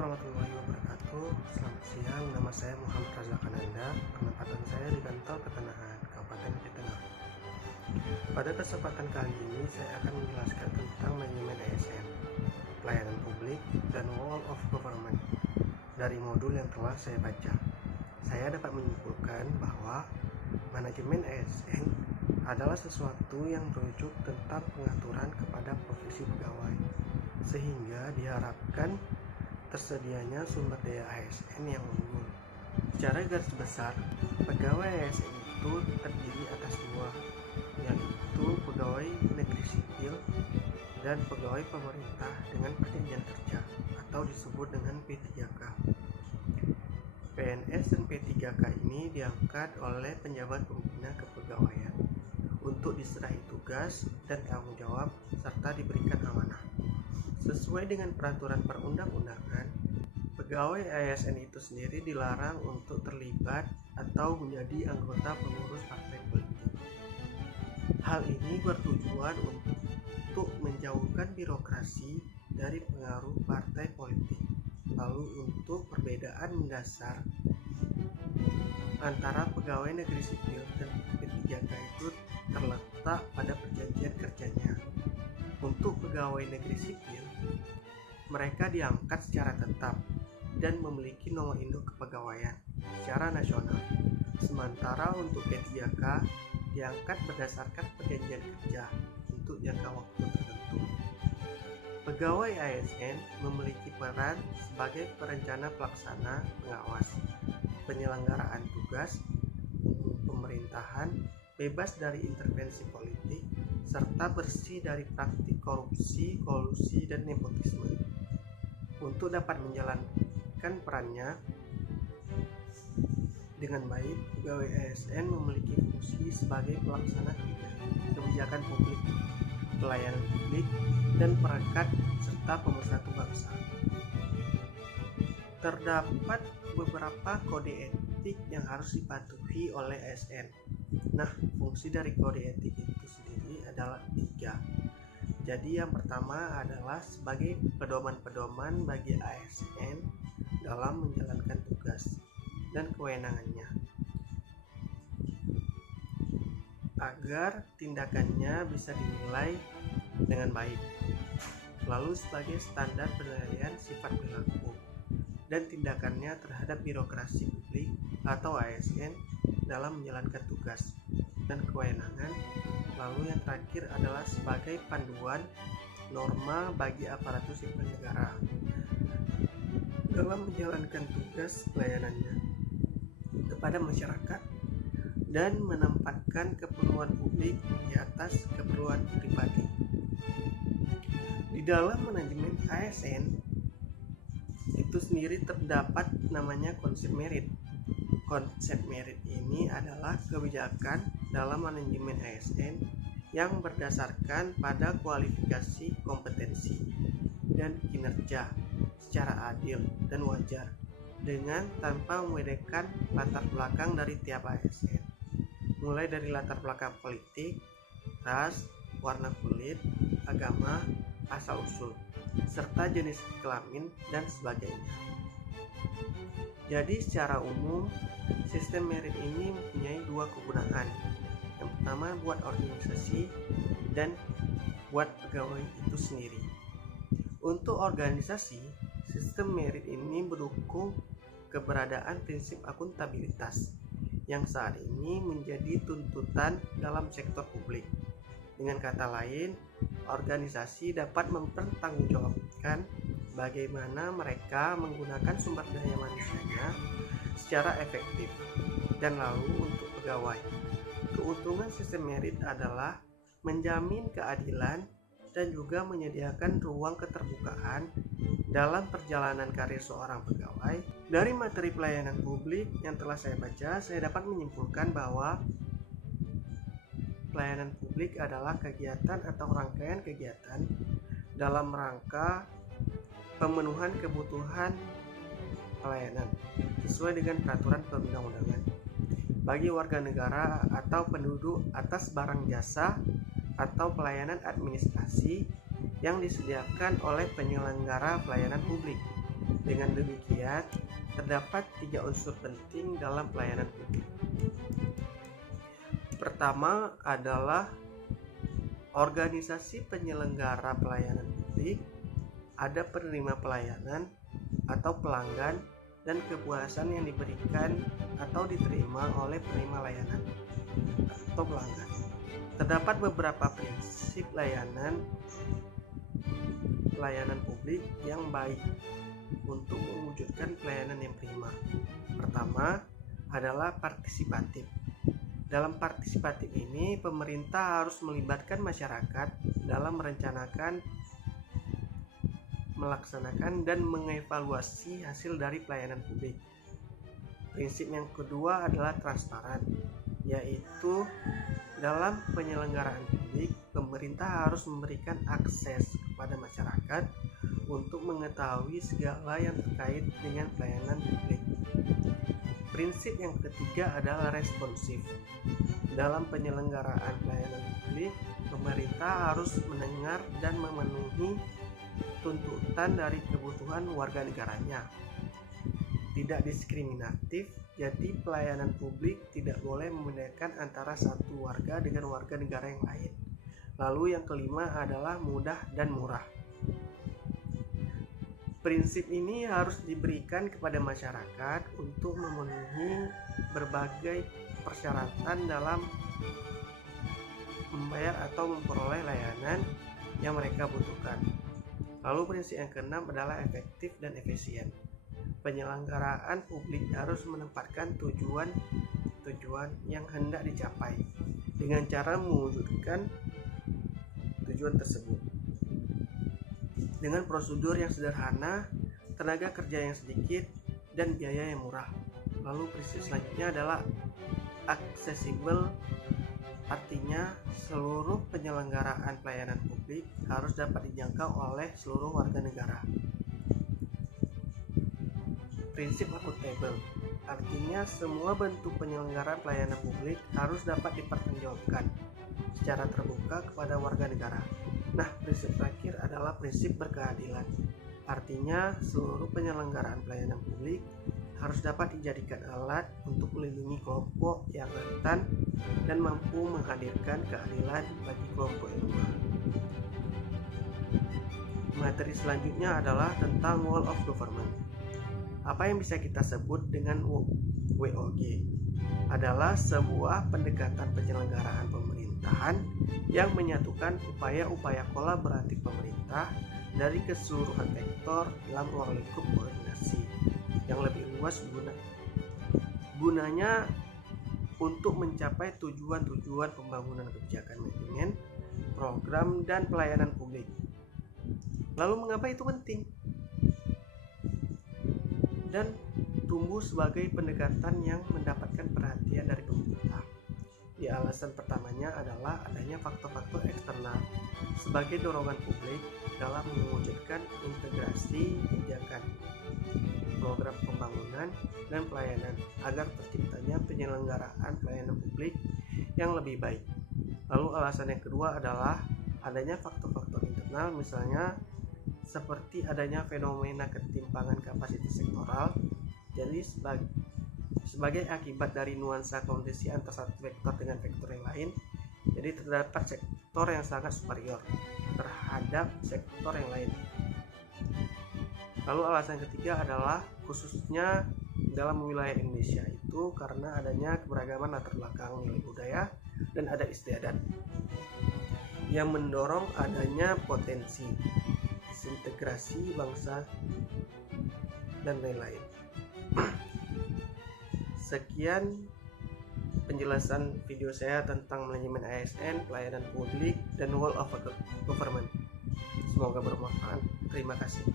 warahmatullahi wabarakatuh. Selamat siang, nama saya Muhammad Razak Ananda. Penempatan saya di kantor Pertanahan Kabupaten Aceh Tengah. Pada kesempatan kali ini saya akan menjelaskan tentang manajemen ASN, pelayanan publik, dan Wall of Government. Dari modul yang telah saya baca, saya dapat menyimpulkan bahwa manajemen ASN adalah sesuatu yang merujuk tentang pengaturan kepada profesi pegawai, sehingga diharapkan tersedianya sumber daya ASN yang unggul. Secara garis besar, pegawai ASN itu terdiri atas dua, yaitu pegawai negeri sipil dan pegawai pemerintah dengan perjanjian kerja atau disebut dengan P3K. PNS dan P3K ini diangkat oleh penjabat pembina kepegawaian untuk diserahi tugas dan tanggung jawab serta diberikan amanah. Sesuai dengan peraturan perundang-undangan, pegawai ASN itu sendiri dilarang untuk terlibat atau menjadi anggota pengurus partai politik. Hal ini bertujuan untuk menjauhkan birokrasi dari pengaruh partai politik. Lalu untuk perbedaan mendasar antara pegawai negeri sipil dan P3K itu terletak pada perjanjian kerjanya. Untuk pegawai negeri sipil, mereka diangkat secara tetap dan memiliki nomor induk kepegawaian secara nasional. Sementara untuk P3K diangkat berdasarkan perjanjian kerja untuk jangka waktu tertentu. Pegawai ASN memiliki peran sebagai perencana pelaksana, pengawas, penyelenggaraan tugas pemerintahan, bebas dari intervensi politik, serta bersih dari praktik korupsi, kolusi, dan nepotisme. Untuk dapat menjalankan perannya dengan baik, pegawai ASN memiliki fungsi sebagai pelaksana kebijakan publik, pelayanan publik, dan perekat serta pemersatu bangsa. Terdapat beberapa kode etik yang harus dipatuhi oleh ASN. Nah, fungsi dari kode etik itu sendiri adalah 3. Jadi yang pertama adalah sebagai pedoman-pedoman bagi ASN dalam menjalankan tugas dan kewenangannya, agar tindakannya bisa dinilai dengan baik. Lalu sebagai standar penilaian sifat perilaku dan tindakannya terhadap birokrasi publik atau ASN dalam menjalankan tugas dan kewenangan. Lalu yang terakhir adalah sebagai panduan norma bagi aparatur sipil negara dalam menjalankan tugas pelayanannya kepada masyarakat dan menempatkan keperluan publik di atas keperluan pribadi. Di dalam manajemen ASN itu sendiri terdapat namanya konsep merit. Konsep merit ini adalah kebijakan dalam manajemen ASN yang berdasarkan pada kualifikasi, kompetensi, dan kinerja secara adil dan wajar, dengan tanpa membedakan latar belakang dari tiap ASN, mulai dari latar belakang politik, ras, warna kulit, agama, asal-usul, serta jenis kelamin, dan sebagainya. Jadi secara umum, sistem merit ini mempunyai dua kegunaan. Yang pertama buat organisasi dan buat pegawai itu sendiri. Untuk organisasi, sistem merit ini mendukung keberadaan prinsip akuntabilitas yang saat ini menjadi tuntutan dalam sektor publik. Dengan kata lain, organisasi dapat mempertanggungjawabkan bagaimana mereka menggunakan sumber daya manusianya secara efektif. Dan lalu untuk pegawai, keuntungan sistem merit adalah menjamin keadilan dan juga menyediakan ruang keterbukaan dalam perjalanan karir seorang pegawai. Dari materi pelayanan publik yang telah saya baca, saya dapat menyimpulkan bahwa pelayanan publik adalah kegiatan atau rangkaian kegiatan dalam rangka pemenuhan kebutuhan pelayanan sesuai dengan peraturan perundang-undangan bagi warga negara atau penduduk atas barang jasa atau pelayanan administrasi yang disediakan oleh penyelenggara pelayanan publik. Dengan demikian, terdapat 3 unsur penting dalam pelayanan publik. Pertama adalah organisasi penyelenggara pelayanan publik, ada penerima pelayanan atau pelanggan, dan kepuasan yang diberikan atau diterima oleh penerima layanan atau pelanggan. Terdapat beberapa prinsip pelayanan publik yang baik untuk mewujudkan pelayanan yang prima. Pertama adalah partisipatif. Dalam partisipatif ini, pemerintah harus melibatkan masyarakat dalam merencanakan, melaksanakan, dan mengevaluasi hasil dari pelayanan publik. Prinsip yang kedua adalah transparan, yaitu dalam penyelenggaraan publik, pemerintah harus memberikan akses kepada masyarakat untuk mengetahui segala yang terkait dengan pelayanan publik. Prinsip yang ketiga adalah responsif. Dalam penyelenggaraan pelayanan publik, pemerintah harus mendengar dan memenuhi tuntutan dari kebutuhan warga negaranya. Tidak diskriminatif, jadi pelayanan publik tidak boleh membedakan antara satu warga dengan warga negara yang lain. Lalu yang kelima adalah mudah dan murah. Prinsip ini harus diberikan kepada masyarakat untuk memenuhi berbagai persyaratan dalam membayar atau memperoleh layanan yang mereka butuhkan. Lalu prinsip yang keenam adalah efektif dan efisien. Penyelenggaraan publik harus menempatkan tujuan yang hendak dicapai dengan cara mewujudkan tujuan tersebut dengan prosedur yang sederhana, tenaga kerja yang sedikit, dan biaya yang murah. Lalu prinsip selanjutnya adalah aksesibel, artinya seluruh penyelenggaraan pelayanan publik harus dapat dijangkau oleh seluruh warga negara. Prinsip akuntabel, artinya semua bentuk penyelenggaraan pelayanan publik harus dapat dipertanggungjawabkan secara terbuka kepada warga negara. Nah, prinsip terakhir adalah prinsip berkeadilan, artinya seluruh penyelenggaraan pelayanan publik harus dapat dijadikan alat untuk melindungi kelompok yang rentan dan mampu menghadirkan keadilan bagi kelompok yang lemah. Materi selanjutnya adalah tentang Whole of Government. Apa yang bisa kita sebut dengan WOG? Adalah sebuah pendekatan penyelenggaraan pemerintahan yang menyatukan upaya-upaya kolaboratif pemerintah dari keseluruhan sektor dalam ruang lingkup koordinasi yang lebih luas gunanya untuk mencapai tujuan-tujuan pembangunan kebijakan manajemen, program, dan pelayanan publik. Lalu mengapa itu penting? Dan tumbuh sebagai pendekatan yang mendapatkan perhatian dari pemerintah. Di alasan pertamanya adalah adanya faktor-faktor eksternal sebagai dorongan publik dalam mewujudkan integrasi kebijakan, program pembangunan, dan pelayanan agar terciptanya penyelenggaraan pelayanan publik yang lebih baik. Lalu alasan yang kedua adalah adanya faktor-faktor internal, misalnya seperti adanya fenomena ketimpangan kapasitas sektoral. Jadi sebagai akibat dari nuansa kondisi antara satu vektor dengan vektor yang lain, jadi terdapat sektor yang sangat superior terhadap sektor yang lain. Lalu alasan ketiga adalah khususnya dalam wilayah Indonesia itu karena adanya keberagaman latar belakang nilai budaya dan adat istiadat yang mendorong adanya potensi disintegrasi bangsa dan lain-lain. Sekian penjelasan video saya tentang manajemen ASN, pelayanan publik, dan Whole of Government. Semoga bermanfaat. Terima kasih.